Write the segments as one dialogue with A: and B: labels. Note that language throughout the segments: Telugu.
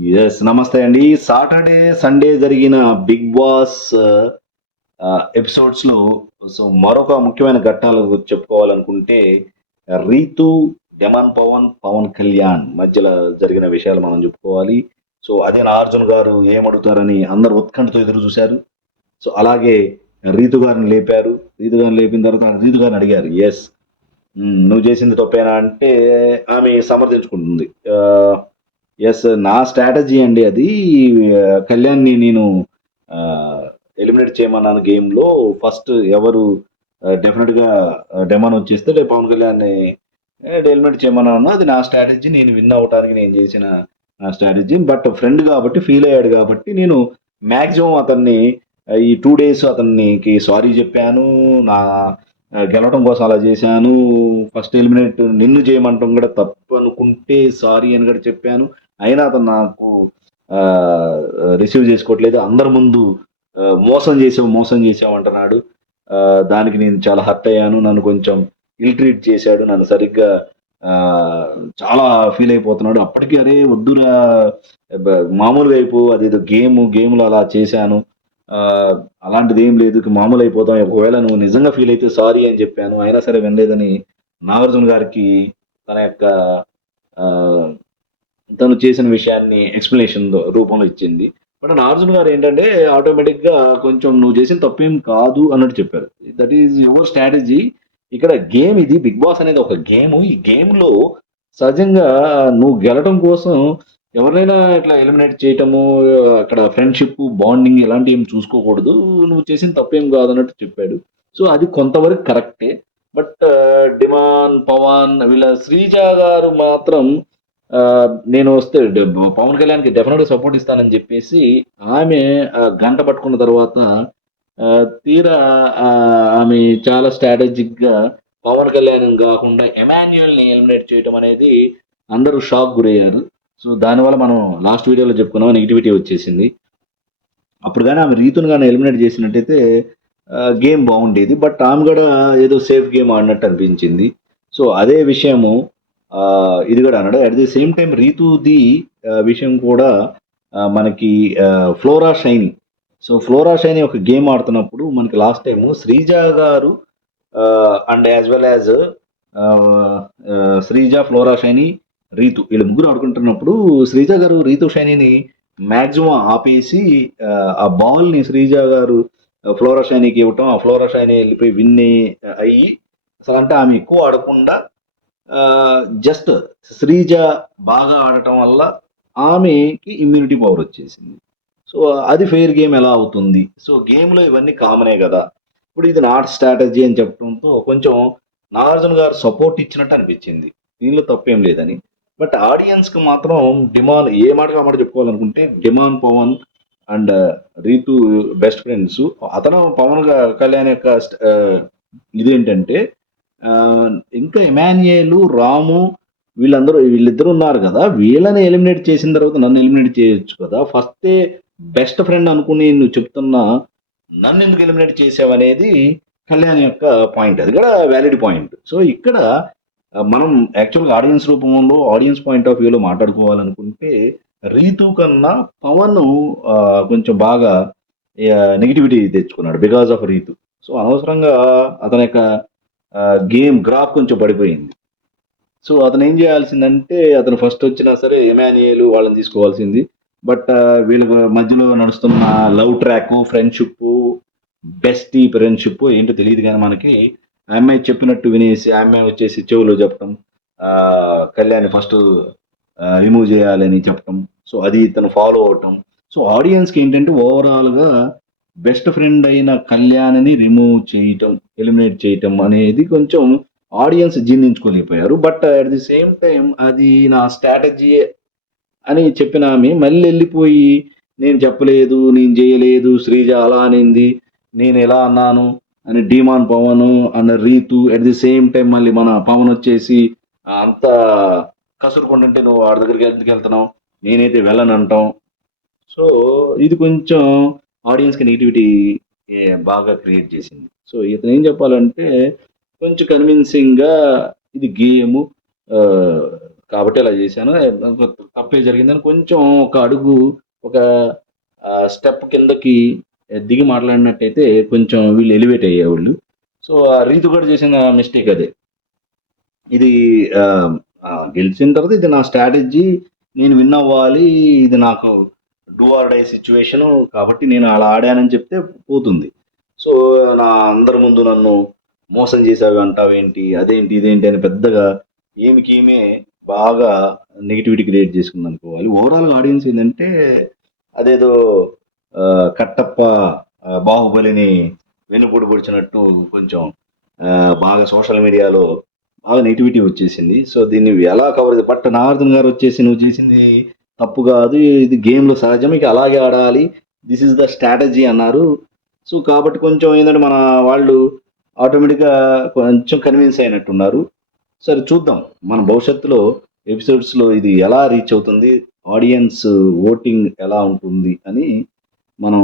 A: ఎస్ నమస్తే అండి. సాటర్డే సండే జరిగిన బిగ్ బాస్ ఎపిసోడ్స్లో సో మరొక ముఖ్యమైన ఘట్టాల చెప్పుకోవాలనుకుంటే రీతు డెమాన్ పవన్ పవన్ కళ్యాణ్ మధ్యలో జరిగిన విషయాలు మనం చెప్పుకోవాలి. సో అదే అర్జున్ గారు ఏమడుగుతారని అందరు ఉత్కంఠతో ఎదురు చూశారు. సో అలాగే రీతు గారిని లేపారు. రీతు గారిని లేపిన తర్వాత రీతు గారిని అడిగారు. ఎస్ hmm, నువ్వు చేసింది తప్పేనా? అంటే ఆమె సమర్థించుకుంటుంది. Uh, ఎస్ నా స్ట్రాటజీ అండి అది. కళ్యాణ్ని నేను ఎలిమినేట్ చేయమన్నాను గేమ్లో ఫస్ట్ ఎవరు డెఫినెట్గా డెమాన్ వచ్చేస్తే పవన్ కళ్యాణ్ని ఎలిమినేట్ చేయమన్నాను. అది నా స్ట్రాటజీ నేను విన్ అవడానికి నేను చేసిన నా స్ట్రాటజీ బట్ ఫ్రెండ్ కాబట్టి ఫీల్ అయ్యాడు కాబట్టి నేను మ్యాక్సిమం అతన్ని ఈ టూ డేస్ అతనికి సారీ చెప్పాను. నా గెలవటం గెలవడం కోసం అలా చేశాను. ఫస్ట్ ఎలిమినేట్ నిన్ను చేయమంటాం కూడా తప్పు అనుకుంటే సారీ అని కూడా చెప్పాను. అయినా అతను నాకు రిసీవ్ చేసుకోవట్లేదు. అందరి ముందు మోసం చేసావు మోసం చేసావు అంటున్నాడు. దానికి నేను చాలా హర్ట్ అయ్యాను. నన్ను కొంచెం ఇల్ ట్రీట్ చేశాడు. నన్ను సరిగ్గా చాలా ఫీల్ అయిపోతున్నాడు. అప్పటికి అరే వద్దురా మామూలు మామూలుగా అయిపో అదేదో గేమ్ గేమ్లో అలా చేశాను. అలాంటిది ఏం లేదు మామూలు అయిపోతాం. ఒకవేళ నువ్వు నిజంగా ఫీల్ అయితే సారీ అని చెప్పాను. అయినా సరే వినలేదని నాగార్జున గారికి తన యొక్క తను చేసిన విషయాన్ని ఎక్స్ప్లెనేషన్ రూపంలో ఇచ్చింది. బట్ అర్జున్ గారు ఏంటంటే ఆటోమేటిక్గా కొంచెం నువ్వు చేసిన తప్పేం కాదు అన్నట్టు చెప్పారు. దట్ ఈజ్ యువర్ స్ట్రాటజీ ఇక్కడ గేమ్ ఇది బిగ్ బాస్ అనేది ఒక గేమ్ ఈ గేమ్లో సహజంగా నువ్వు గెలటం కోసం ఎవరినైనా ఇట్లా ఎలిమినేట్ చేయటము అక్కడ ఫ్రెండ్షిప్ బాండింగ్ ఇలాంటివి ఏం చూసుకోకూడదు. నువ్వు చేసిన తప్పేం కాదు అన్నట్టు చెప్పాడు. సో అది కొంతవరకు కరెక్టే బట్ డిమాన్ పవన్ వీళ్ళ శ్రీజ గారు మాత్రం నేను వస్తే పవన్ కళ్యాణ్కి డెఫినెట్గా సపోర్ట్ ఇస్తానని చెప్పేసి ఆమె గంట పట్టుకున్న తర్వాత తీరా ఆమె చాలా స్ట్రాటజిక్గా పవన్ కళ్యాణ్ కాకుండా ఎమాన్యుయల్ని ఎలిమినేట్ చేయడం అనేది అందరూ షాక్ గురయ్యారు. సో దానివల్ల మనం లాస్ట్ వీడియోలో చెప్పుకున్నాం నెగిటివిటీ వచ్చేసింది. అప్పుడు కానీ ఆమె రీతును కానీ ఎలిమినేట్ చేసినట్టయితే గేమ్ బాగుండేది. బట్ ఆమె కూడా ఏదో సేఫ్ గేమ్ ఆడినట్టు అనిపించింది. సో అదే విషయము ఇది కూడా అన్నాడు. అట్ ది సేమ్ టైం రీతుది విషయం కూడా మనకి Flora Saini so Flora Saini ఒక గేమ్ ఆడుతున్నప్పుడు మనకి లాస్ట్ టైము శ్రీజ గారు and as well as Sreeja Flora Saini Ritu వీళ్ళు ముగ్గురు ఆడుకుంటున్నప్పుడు శ్రీజ గారు రీతు షైనిని మ్యాక్సిమం ఆపేసి ఆ, ఆ బాల్ని శ్రీజ గారు ఫ్లోరా షైనీకి ఇవ్వటం ఆ ఫ్లోరా షైనీ వెళ్ళిపోయి విన్ అయ్యి అసలు అంటే ఆమె ఎక్కువ ఆడకుండా జస్ట్ శ్రీజ బాగా ఆడటం వల్ల ఆమెకి ఇమ్యూనిటీ పవర్ వచ్చేసింది. సో అది ఫెయిర్ గేమ్ ఎలా అవుతుంది? సో గేమ్లో ఇవన్నీ కామనే కదా. ఇప్పుడు ఇది నాట్ స్ట్రాటజీ అని చెప్పడంతో కొంచెం నాగార్జున గారు సపోర్ట్ ఇచ్చినట్టు అనిపించింది. దీనిలో తప్పేం లేదని. బట్ ఆడియన్స్కి మాత్రం డిమాండ్ ఏ మాటగా మాట చెప్పుకోవాలనుకుంటే demon Pavan and uh, Ritu best friends అతను పవన్ కళ్యాణ్ యొక్క uh, ఇదేంటంటే ఇంకా ఎమాన్యుయల్ రాము వీళ్ళందరూ వీళ్ళిద్దరు ఉన్నారు కదా. వీళ్ళని ఎలిమినేట్ చేసిన తర్వాత నన్ను ఎలిమినేట్ చేయొచ్చు కదా. ఫస్టే బెస్ట్ ఫ్రెండ్ అనుకుని నువ్వు చెప్తున్నా నన్ను ఎందుకు ఎలిమినేట్ చేసావనేది కళ్యాణ్ యొక్క పాయింట్. అది కూడా వ్యాలిడ్ పాయింట్. సో ఇక్కడ మనం యాక్చువల్గా ఆడియన్స్ రూపంలో ఆడియన్స్ పాయింట్ ఆఫ్ వ్యూలో మాట్లాడుకోవాలనుకుంటే రీతు కన్నా పవన్ కొంచెం బాగా నెగిటివిటీ తెచ్చుకున్నాడు బికాస్ ఆఫ్ రీతు. సో అనవసరంగా అతని యొక్క గేమ్ గ్రాఫ్ కొంచెం పడిపోయింది. సో అతను ఏం చేయాల్సిందంటే అతను ఫస్ట్ వచ్చినా సరే ఎమానియలు వాళ్ళని తీసుకోవాల్సింది. బట్ వీళ్ళ మధ్యలో నడుస్తున్న love track friendship bestie friendship ఏంటో తెలియదు కానీ మనకి ఆ అమ్మాయి చెప్పినట్టు వినేసి ఆ అమ్మాయి వచ్చేసి చెవులో చెప్పటం కళ్యాణి కళ్యాణ్ ఫస్ట్ రిమూవ్ చేయాలని చెప్పటం. సో అది తను ఫాలో అవటం. సో ఆడియన్స్కి ఏంటంటే ఓవరాల్గా బెస్ట్ ఫ్రెండ్ అయిన కళ్యాణ్ని రిమూవ్ చేయటం ఎలిమినేట్ చేయటం అనేది కొంచెం audience జీర్ణించుకోలేకపోయారు. But at the same time అది నా స్ట్రాటజీ అని చెప్పిన ఆమె మళ్ళీ వెళ్ళిపోయి నేను చెప్పలేదు నేను చేయలేదు శ్రీజ అలా అనింది నేను ఎలా అన్నాను? అని డిమాన్ పవన్ అన్న Ritu at the same time మళ్ళీ మన పవన్ వచ్చేసి అంత కసురుకుంటుంటే నువ్వు వాడి దగ్గరికి ఎందుకు వెళ్తున్నావు? నేనైతే వెళ్ళను అంటాం సో ఇది కొంచెం ఆడియన్స్కి నెగిటివిటీ బాగా క్రియేట్ చేసింది. సో ఇతను ఏం చెప్పాలంటే కొంచెం కన్విన్సింగ్గా ఇది గేమ్ కాబట్టి అలా చేశాను. తప్పే జరిగిందని కొంచెం ఒక అడుగు ఒక స్టెప్ కిందకి దిగి మాట్లాడినట్టయితే కొంచెం వీళ్ళు ఎలివేట్ అయ్యేవాళ్ళు. సో ఆ రీతు కూడా చేసిన మిస్టేక్ అదే. ఇది గెలిచిన తర్వాత ఇది నా స్ట్రాటజీ నేను విన్ అవ్వాలి ఇది నాకు డూ ఆర్ డై కాబట్టి నేను అలా ఆడానని చెప్తే పోతుంది. సో నా అందరి ముందు నన్ను మోసం చేసావు అంటావేంటి అదేంటి ఇదేంటి అని పెద్దగా ఏమికి ఏమే బాగా నెగిటివిటీ క్రియేట్ చేసుకుంది అనుకోవాలి ఓవరాల్ ఆడియన్స్ ఏంటంటే అదేదో కట్టప్ప బాహుబలిని వెన్నుపొడి పొడిచినట్టు కొంచెం బాగా సోషల్ మీడియాలో బాగా నెగిటివిటీ వచ్చేసింది. సో దీన్ని ఎలా కవర్ బట్ నాగార్జున గారు వచ్చేసి నువ్వు చేసింది తప్పు కాదు ఇది గేమ్లో సహజం ఇక అలాగే ఆడాలి దిస్ ఇస్ ద స్ట్రాటజీ అన్నారు. సో కాబట్టి కొంచెం ఏంటంటే మన వాళ్ళు ఆటోమేటిక్గా కొంచెం కన్విన్స్ అయినట్టున్నారు. సరే చూద్దాం. మన భవిష్యత్తులో ఎపిసోడ్స్లో ఇది ఎలా రీచ్ అవుతుంది ఆడియన్స్ ఓటింగ్ ఎలా ఉంటుంది అని మనం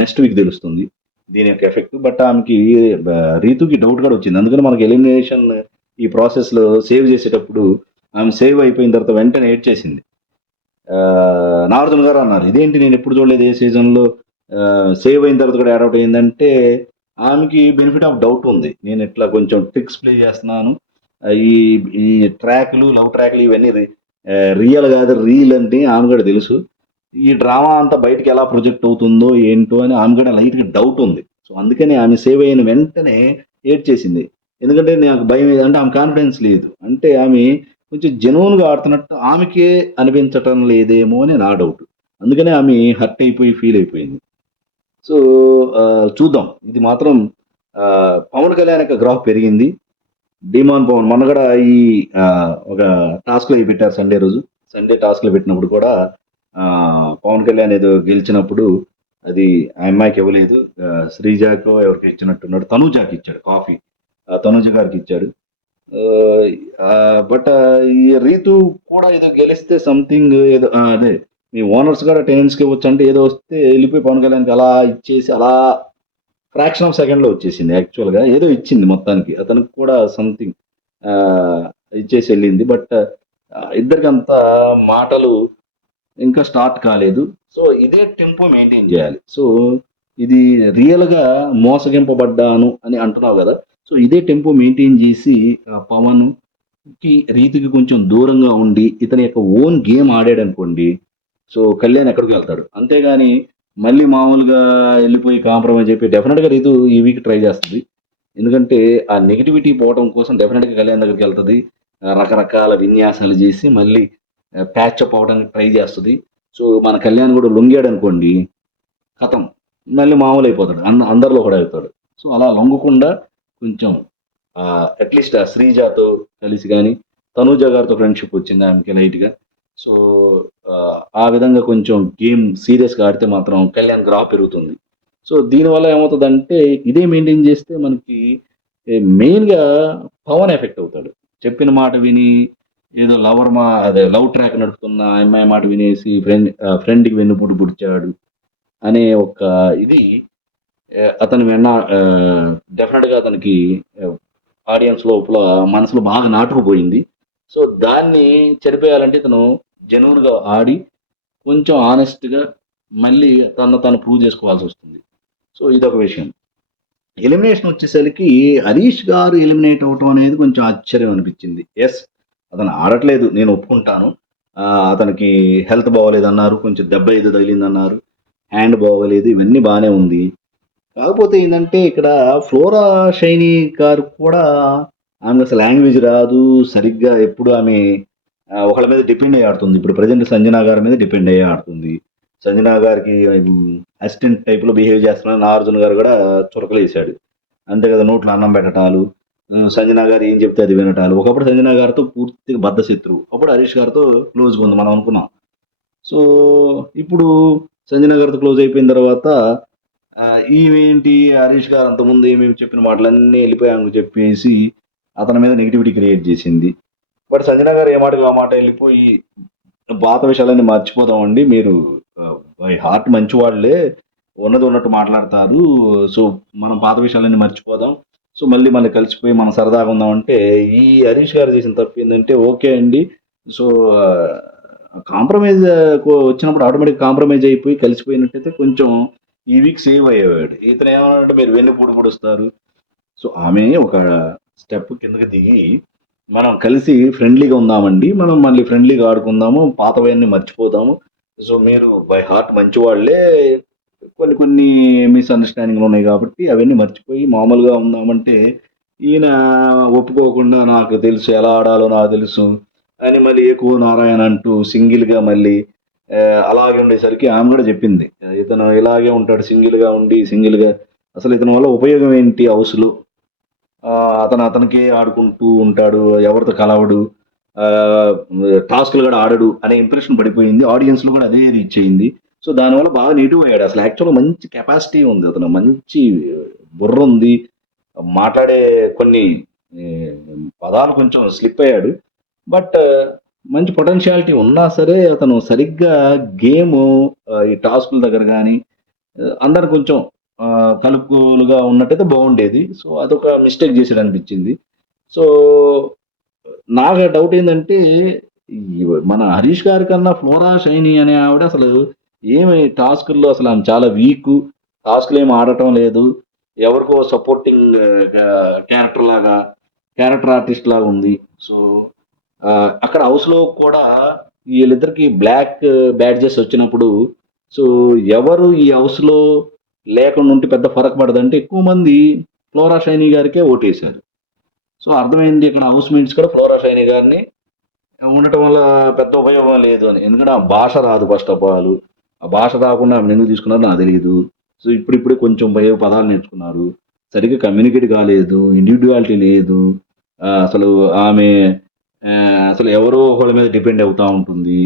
A: నెక్స్ట్ వీక్ తెలుస్తుంది. దీని యొక్క ఎఫెక్ట్ బట్ ఆమెకి రీతుకి డౌట్ కూడా వచ్చింది. అందుకని మనకి ఎలిమినేషన్ ఈ ప్రాసెస్లో సేవ్ చేసేటప్పుడు ఆమె సేవ్ అయిపోయిన తర్వాత వెంటనే ఏడ్ చేసింది నార్జున్ గారు అన్నారు. ఇదేంటి నేను ఎప్పుడు చూడలేదు ఏ సీజన్లో? సేవ్ అయిన తర్వాత కూడా యాడౌట్ అయిందంటే ఆమెకి బెనిఫిట్ ఆఫ్ డౌట్ ఉంది. నేను ఇట్లా కొంచెం ట్రిక్స్ ప్లే చేస్తున్నాను. ఈ ఈ ట్రాక్లు లవ్ ట్రాక్లు ఇవన్నీ రియల్ కాదు రీల్ అంటే ఆమె కూడా తెలుసు. ఈ డ్రామా అంతా బయటకు ఎలా ప్రొజెక్ట్ అవుతుందో ఏంటో అని ఆమె కూడా లైట్గా డౌట్ ఉంది. సో అందుకని ఆమె సేవ్ అయిన వెంటనే ఏడ్ చేసింది ఎందుకంటే నాకు భయం అంటే ఆమె కాన్ఫిడెన్స్ లేదు. అంటే ఆమె కొంచెం జెన్యున్గా ఆడుతున్నట్టు ఆమెకే అనిపించటం లేదేమో అని నా డౌట్. అందుకనే ఆమె హర్ట్ అయిపోయి ఫీల్ అయిపోయింది. సో చూద్దాం. ఇది మాత్రం పవన్ కళ్యాణ్ యొక్క గ్రాఫ్ పెరిగింది. డిమాన్ పవన్ మొన్న కూడా ఈ ఒక టాస్క్లో అయి పెట్టారు సండే రోజు. సండే టాస్క్లో పెట్టినప్పుడు కూడా పవన్ కళ్యాణ్ ఏదో గెలిచినప్పుడు అది ఆ అమ్మాయికి ఇవ్వలేదు. శ్రీజాకో ఎవరికి ఇచ్చినట్టున్నాడు? తనూజాకి ఇచ్చాడు కాఫీ. ఆ, తనూజ గారికి ఇచ్చాడు. బట్ ఈ రీతు కూడా ఏదో గెలిస్తే సంథింగ్ ఏదో అదే మీ ఓనర్స్ కూడా టెనెంట్స్కి వచ్చి అంటే ఏదో వస్తే వెళ్ళిపోయి పవన్ కళ్యాణ్కి అలా ఇచ్చేసి అలా ఫ్రాక్షన్ ఆఫ్ సెకండ్లో వచ్చేసింది యాక్చువల్గా ఏదో ఇచ్చింది మొత్తానికి. అతనికి కూడా సంథింగ్ ఇచ్చేసి వెళ్ళింది. బట్ ఇద్దరికంత మాటలు ఇంకా స్టార్ట్ కాలేదు. సో ఇదే టెంపో మెయింటైన్ చేయాలి. సో ఇది రియల్గా మోసగింపబడ్డాను అని అంటున్నావు కదా. సో ఇదే టెంపో మెయింటైన్ చేసి ఆ పవన్కి రీతికి కొంచెం దూరంగా ఉండి ఇతని యొక్క ఓన్ గేమ్ ఆడాడు అనుకోండి సో కళ్యాణ్ ఎక్కడికి వెళ్తాడు? అంతేగాని మళ్ళీ మామూలుగా వెళ్ళిపోయి కాంప్రమైజ్ చెప్పి డెఫినెట్గా రీతు ఈ వీక్ ట్రై చేస్తుంది. ఎందుకంటే ఆ నెగిటివిటీ పోవడం కోసం డెఫినెట్గా కళ్యాణ్ దగ్గరికి వెళ్తుంది. రకరకాల విన్యాసాలు చేసి మళ్ళీ ప్యాచప్ అవడానికి ట్రై చేస్తుంది. సో మన కళ్యాణ్ కూడా లొంగాడు అనుకోండి కథం మళ్ళీ మామూలు అయిపోతాడు అన్న అందరిలో కూడా అవుతాడు సో అలా లొంగకుండా కొంచెం అట్లీస్ట్ ఆ శ్రీజాతో కలిసి కానీ తనూజ గారితో ఫ్రెండ్షిప్ వచ్చింది ఆమెకి లైట్గా సో ఆ, విధంగా కొంచెం గేమ్ సీరియస్గా ఆడితే మాత్రం కళ్యాణ్ గ్రా పెరుగుతుంది. సో దీనివల్ల ఏమవుతుందంటే ఇదే మెయింటైన్ చేస్తే మనకి మెయిన్గా పవన్ ఎఫెక్ట్ అవుతాడు. చెప్పిన మాట విని ఏదో లవర్ మా అదే లవ్ ట్రాక్ నడుపుతున్న అమ్మాయి మాట వినేసి ఫ్రెండ్ ఫ్రెండ్కి వెన్నుపుడు పుడిచాడు అనే ఒక ఇది అతను వెన్న డెఫినెట్గా అతనికి ఆడియన్స్ లోపల మనసులో బాగా నాటుకుపోయింది. సో దాన్ని చనిపోయాలంటే ఇతను జెన్యున్గా ఆడి కొంచెం ఆనెస్ట్గా మళ్ళీ తను తను ప్రూవ్ చేసుకోవాల్సి వస్తుంది. సో ఇదొక విషయం. ఎలిమినేషన్ వచ్చేసరికి హరీష్ గారు ఎలిమినేట్ అవటం అనేది కొంచెం ఆశ్చర్యం అనిపించింది. ఎస్ అతను ఆడట్లేదు నేను ఒప్పుకుంటాను. అతనికి హెల్త్ బాగోలేదు అన్నారు కొంచెం దెబ్బ ఏదో తగిలింది అన్నారు హ్యాండ్ బాగోలేదు ఇవన్నీ బాగానే ఉంది. కాకపోతే ఏంటంటే ఇక్కడ ఫ్లోరా షైనీ గారు కూడా ఆమె అసలు లాంగ్వేజ్ రాదు సరిగ్గా ఎప్పుడు ఆమె ఒకళ్ళ మీద డిపెండ్ అయ్యి ఆడుతుంది. ఇప్పుడు ప్రజెంట్ సంజనా గారి మీద డిపెండ్ అయ్యి ఆడుతుంది. సంజనా గారికి అసిస్టెంట్ టైప్లో బిహేవ్ చేస్తున్నారు నాగార్జున గారు కూడా చురకలేసాడు అంతే కదా నోట్లో అన్నం పెట్టటాలు. సంజనా గారు ఏం చెప్తే అది వినటాలు. ఒకప్పుడు సంజనా గారితో పూర్తిగా బద్ద శత్రువు. అప్పుడు హరీష్ గారితో క్లోజ్గా ఉంది మనం అనుకున్నాం. సో ఇప్పుడు సంజనా గారితో క్లోజ్ అయిపోయిన తర్వాత ఈమెంటి హరీష్ గారు అంతకుముందు ఏమేమి చెప్పిన మాటలన్నీ వెళ్ళిపోయి చెప్పేసి అతని మీద నెగిటివిటీ క్రియేట్ చేసింది. బట్ సంజన గారు ఏ మాటకు ఆ మాట వెళ్ళిపోయి పాత విషయాలన్నీ మర్చిపోతామండి మీరు బై హార్ట్ మంచి వాళ్ళే ఉన్నది ఉన్నట్టు మాట్లాడతారు. సో మనం పాత విషయాలన్నీ మర్చిపోదాం. సో మళ్ళీ మళ్ళీ కలిసిపోయి మనం సరదాగా ఉందామంటే ఈ హరీష్ గారు చేసిన తప్పు ఏంటంటే ఓకే అండి. సో కాంప్రమైజ్ వచ్చినప్పుడు ఆటోమేటిక్ కాంప్రమైజ్ అయిపోయి కలిసిపోయినట్టయితే కొంచెం ఈ వీక్ సేవ్ అయ్యేవాడు. ఇతను ఏమన్నాడంటే మీరు వెన్ను పూడి పొడుస్తారు. సో ఆమె ఒక స్టెప్ కిందకి దిగి మనం కలిసి ఫ్రెండ్లీగా ఉందామండి. మనం మళ్ళీ ఫ్రెండ్లీగా ఆడుకుందాము. పాతవన్నీ మర్చిపోతాము. సో మీరు బై హార్ట్ మంచి వాళ్ళే కొన్ని కొన్ని మిస్అండర్స్టాండింగ్లు ఉన్నాయి కాబట్టి అవన్నీ మర్చిపోయి మామూలుగా ఉందామంటే ఈయన ఒప్పుకోకుండా నాకు తెలుసు ఎలా ఆడాలో నాకు తెలుసు అని మళ్ళీ ఎక్కువ నారాయణ అంటూ సింగిల్గా మళ్ళీ అలాగే ఉండేసరికి ఆమె కూడా చెప్పింది. ఇతను ఇలాగే ఉంటాడు సింగిల్గా ఉండి సింగిల్గా అసలు ఇతని వల్ల ఉపయోగం ఏంటి హౌస్లో? అతను అతనికే ఆడుకుంటూ ఉంటాడు ఎవరితో కలవడు టాస్క్లు కూడా ఆడడు అనే ఇంప్రెషన్ పడిపోయింది. ఆడియన్స్లో కూడా అదే రీచ్ సో దానివల్ల బాగా నెగిటివ్ అయ్యాడు. అసలు యాక్చువల్గా మంచి కెపాసిటీ ఉంది అతను. మంచి బుర్ర ఉంది. మాట్లాడే కొన్ని పదాలు కొంచెం స్లిప్ అయ్యాడు. బట్ మంచి పొటెన్షియాలిటీ ఉన్నా సరే అతను సరిగ్గా గేమ్ ఈ టాస్కుల దగ్గర కానీ అందరు కొంచెం ఆ, కలుపుకోలుగా ఉన్నట్టయితే బాగుండేది. సో అదొక మిస్టేక్ చేసాడు అనిపించింది సో నాకు డౌట్ ఏంటంటే మన హరీష్ గారి కన్నా ఫ్లోరా షైని అనే ఆవిడ అసలు ఏమి టాస్కుల్లో అసలు ఆమె చాలా వీక్ టాస్క్లు ఏమి ఆడటం లేదు. ఎవరికో సపోర్టింగ్ క్యారెక్టర్ లాగా క్యారెక్టర్ ఆర్టిస్ట్ లాగా ఉంది. సో అక్కడ హౌస్లో కూడా వీళ్ళిద్దరికి బ్లాక్ బ్యాడ్జెస్ వచ్చినప్పుడు సో ఎవరు ఈ హౌస్లో లేకుండా ఉంటే పెద్ద ఫరక్ పడదంటే ఎక్కువ మంది ఫ్లోరా షైనీ గారికే ఓటేశారు. సో అర్థమైంది ఇక్కడ హౌస్ మేట్స్ కూడా ఫ్లోరా షైనీ గారిని. ఉండటం వల్ల పెద్ద ఉపయోగం లేదు అని. ఎందుకంటే ఆ భాష రాదు ఫస్ట్ ఆఫ్ ఆల్ ఆ భాష రాకుండా ఆమె ఎందుకు తీసుకున్నారో నాకు తెలియదు సో ఇప్పుడిప్పుడే కొంచెం భయ పదాలు నేర్చుకున్నారు. సరిగ్గా కమ్యూనికేట్ కాలేదు ఇండివిజువాలిటీ లేదు. అసలు ఆమె అసలు ఎవరో ఒకళ్ళ మీద డిపెండ్ అవుతూ ఉంటుంది.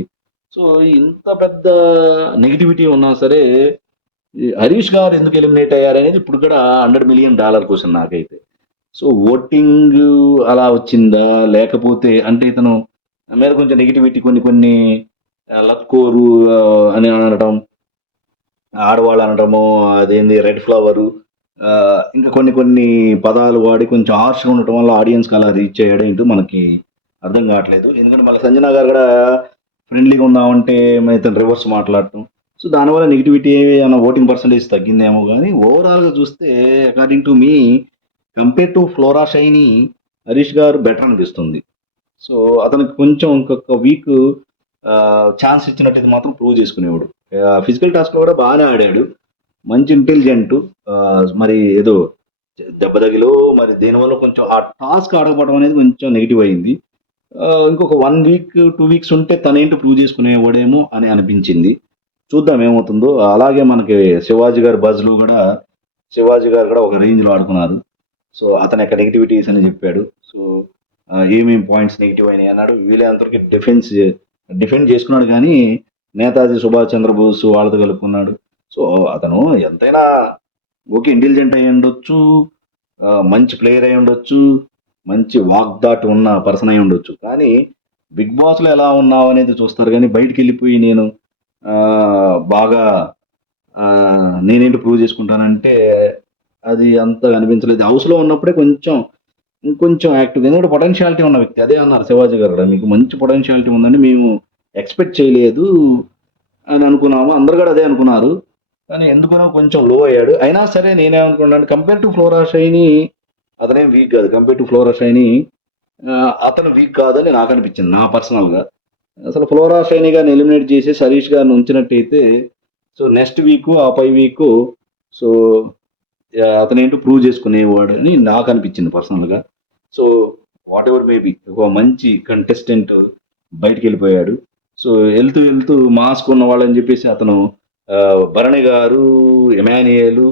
A: సో ఇంత పెద్ద నెగిటివిటీ ఉన్నా సరే హరీష్ గారు ఎందుకు ఎలిమినేట్ అయ్యారనేది ఇప్పుడు కూడా హండ్రెడ్ మిలియన్ డాలర్ క్వశ్చన్ నాకైతే. సో ఓటింగ్ అలా వచ్చిందా? లేకపోతే అంటే ఇతను మీద కొంచెం నెగిటివిటీ కొన్ని కొన్ని లక్కోరు అని అనడం ఆడవాళ్ళు అనడము అదేంది రెడ్ ఫ్లవరు ఇంకా కొన్ని కొన్ని పదాలు వాడి కొంచెం హార్ష్గా ఉండటం వల్ల ఆడియన్స్కి అలా రీచ్ చేయడం ఏంటో మనకి అర్థం కావట్లేదు. ఎందుకంటే మళ్ళీ సంజన గారు కూడా ఫ్రెండ్లీగా ఉందామంటే మన ఇతను రివర్స్ మాట్లాడటం. సో దానివల్ల నెగిటివిటీ అన్న ఓటింగ్ పర్సంటేజ్ తగ్గిందేమో కానీ ఓవరాల్గా చూస్తే according to me compare to Flora Saini Harish garu better అనిపిస్తుంది. సో అతనికి కొంచెం ఇంకొక వీక్ ఛాన్స్ ఇచ్చినట్టు మాత్రం ప్రూవ్ చేసుకునేవాడు. ఫిజికల్ టాస్క్లో కూడా బాగానే ఆడాడు. మంచి ఇంటెలిజెంట్ మరి ఏదో దెబ్బ తగిలో మరి దీనివల్ల కొంచెం ఆ టాస్క్ ఆడకపోవడం అనేది కొంచెం నెగిటివ్ అయింది. ఇంకొక వన్ వీక్ టూ వీక్స్ ఉంటే తనేంటి ప్రూవ్ చేసుకునేవాడేమో అని అనిపించింది. చూద్దాం ఏమవుతుందో. అలాగే మనకి శివాజీ గారి బజ్లో కూడా శివాజీ గారు కూడా ఒక రేంజ్లో ఆడుకున్నారు. సో అతని యొక్క నెగిటివిటీస్ అని చెప్పాడు. సో ఏమేమి ఏమేం పాయింట్స్ నెగిటివ్ అయినాయి అన్నాడు. వీళ్ళందరికీ డిఫెన్స్ డిఫెండ్ చేసుకున్నాడు కానీ నేతాజీ సుభాష్ చంద్రబోస్ వాళ్ళతో కలుపుకున్నాడు. సో అతను ఎంతైనా ఓకే ఇంటెలిజెంట్ అయి ఉండొచ్చు మంచి ప్లేయర్ అయి ఉండొచ్చు మంచి వాగ్దాట్ ఉన్న పర్సన్ అయి ఉండొచ్చు. కానీ బిగ్ బాస్లో ఎలా ఉన్నావు అనేది చూస్తారు కానీ బయటికి వెళ్ళిపోయి నేను బాగా నేనేంటి ప్రూవ్ చేసుకుంటానంటే అది అంత అనిపించలేదు. హౌస్లో ఉన్నప్పుడే కొంచెం ఇంకొంచెం యాక్టివ్ ఎందుకంటే పొటెన్షియాలిటీ ఉన్న వ్యక్తి. అదే అన్నారు శివాజీ గారు మీకు మంచి పొటెన్షియాలిటీ ఉందని మేము ఎక్స్పెక్ట్ చేయలేదు అని అనుకున్నాము. అందరు కూడా అదే అనుకున్నారు. కానీ ఎందుకనో కొంచెం లో అయ్యాడు. అయినా సరే నేనేమనుకున్నాను కంపేర్ టు ఫ్లోరా షైని అతనేం వీక్ కాదు. కంపేర్ టు ఫ్లోరా షైని అతను వీక్ కాదని నాకు అనిపించింది నా పర్సనల్గా అసలు ఫ్లోరా షైని గారిని ఎలిమినేట్ చేసి సరీష్ గారిని ఉంచినట్టయితే సో నెక్స్ట్ వీక్ ఆ పై వీక్ సో అతను అతనేంటో ప్రూవ్ చేసుకునేవాడు అని నాకు అనిపించింది పర్సనల్గా సో వాట్ ఎవర్ మేబీ ఒక మంచి కంటెస్టెంట్ బయటికి వెళ్ళిపోయాడు. సో వెళ్తూ వెళ్తూ మాస్క్ ఉన్న వాళ్ళని చెప్పేసి అతను భరణి గారు ఎమానియలు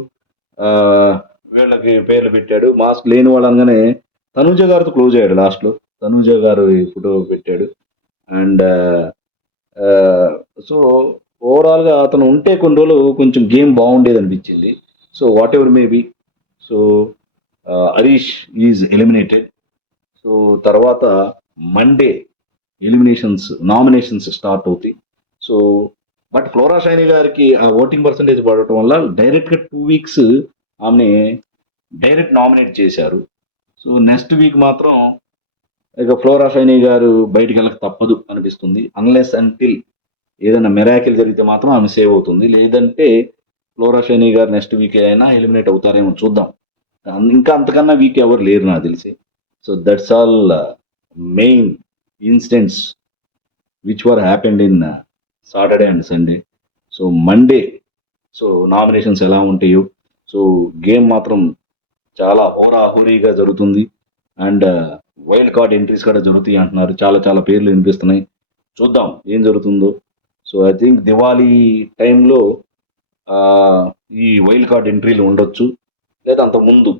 A: వీళ్ళకి పేర్లు పెట్టాడు. మాస్క్ లేని వాళ్ళు అనగానే తనూజ గారితో క్లోజ్ అయ్యాడు లాస్ట్లో తనూజ గారు ఫోటో పెట్టాడు. అండ్ సో ఓవరాల్గా అతను ఉంటే కొన్ని రోజులు కొంచెం గేమ్ బాగుండేది అనిపించింది. So whatever maybe so Harish is eliminated so తర్వాత మండే ఎలిమినేషన్స్ నామినేషన్స్ స్టార్ట్ అవుతాయి. సో బట్ ఫ్లోరా షైని గారికి ఆ ఓటింగ్ పర్సంటేజ్ పడటం వల్ల డైరెక్ట్గా టూ వీక్స్ ఆమెని డైరెక్ట్ నామినేట్ చేశారు. సో నెక్స్ట్ వీక్ మాత్రం ఇక ఫ్లోరా షైనీ గారు బయటికి వెళ్ళక తప్పదు అనిపిస్తుంది. అన్లెస్ అంటిల్ ఏదైనా మెరాకిల్ జరిగితే మాత్రం ఆమె సేవ్ అవుతుంది. లేదంటే Flora Saini garu next week అయినా ఎలిమినేట్ అవుతారేమో చూద్దాం. ఇంకా అంతకన్నా వీక్ ఎవరు లేరు నాకు తెలిసి. So that's all main incidents which were happened in Saturday and Sunday so Monday so nominations ఎలా ఉంటాయో సో గేమ్ మాత్రం చాలా హోరాహోరీగా జరుగుతుంది. And uh, wild card entries కూడా జరుగుతాయి అంటున్నారు. చాలా చాలా పేర్లు వినిపిస్తున్నాయి. చూద్దాం ఏం జరుగుతుందో. సో ఐ థింక్ దివాళీ టైంలో uh, ఈ వైల్డ్ కార్డ్ ఎంట్రీలు ఉండొచ్చు. లేదా అంత ముందు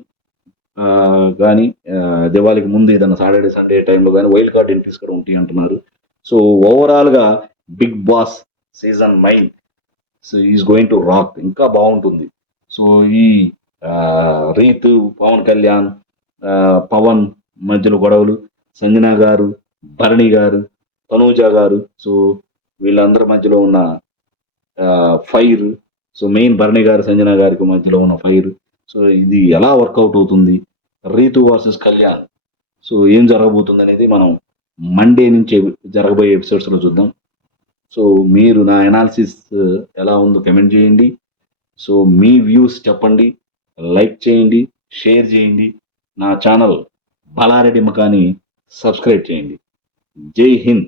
A: uh, కానీ దివాళికి దివాళీకి ముందు ఏదైనా సాటర్డే సండే టైంలో కానీ వైల్డ్ కార్డ్ ఎంట్రీస్ కూడా ఉంటాయి అంటున్నారు. సో ఓవరాల్గా Bigg Boss season nine so is going to rock. ఇంకా బాగుంటుంది. సో ఈ రీతు పవన్ కళ్యాణ్ పవన్ మధ్యలో గొడవలు సంజన గారు భరణి గారు తనూజ గారు సో వీళ్ళందరి మధ్యలో ఉన్న fire so main Bharani garu Sanjana గారికి మధ్యలో ఉన్న ఫైర్. సో ఇది ఎలా వర్కౌట్ అవుతుంది? రీతు వర్సెస్ కళ్యాణ్. సో ఏం జరగబోతుంది అనేది మనం మండే నుంచి జరగబోయే ఎపిసోడ్స్లో చూద్దాం. సో మీరు నా అనాలిసిస్ ఎలా ఉందో కమెంట్ చేయండి. సో మీ వ్యూస్ చెప్పండి లైక్ చేయండి షేర్ చేయండి. నా ఛానల్ బలారెడ్డి మకాని సబ్స్క్రైబ్ చేయండి. జై హింద్.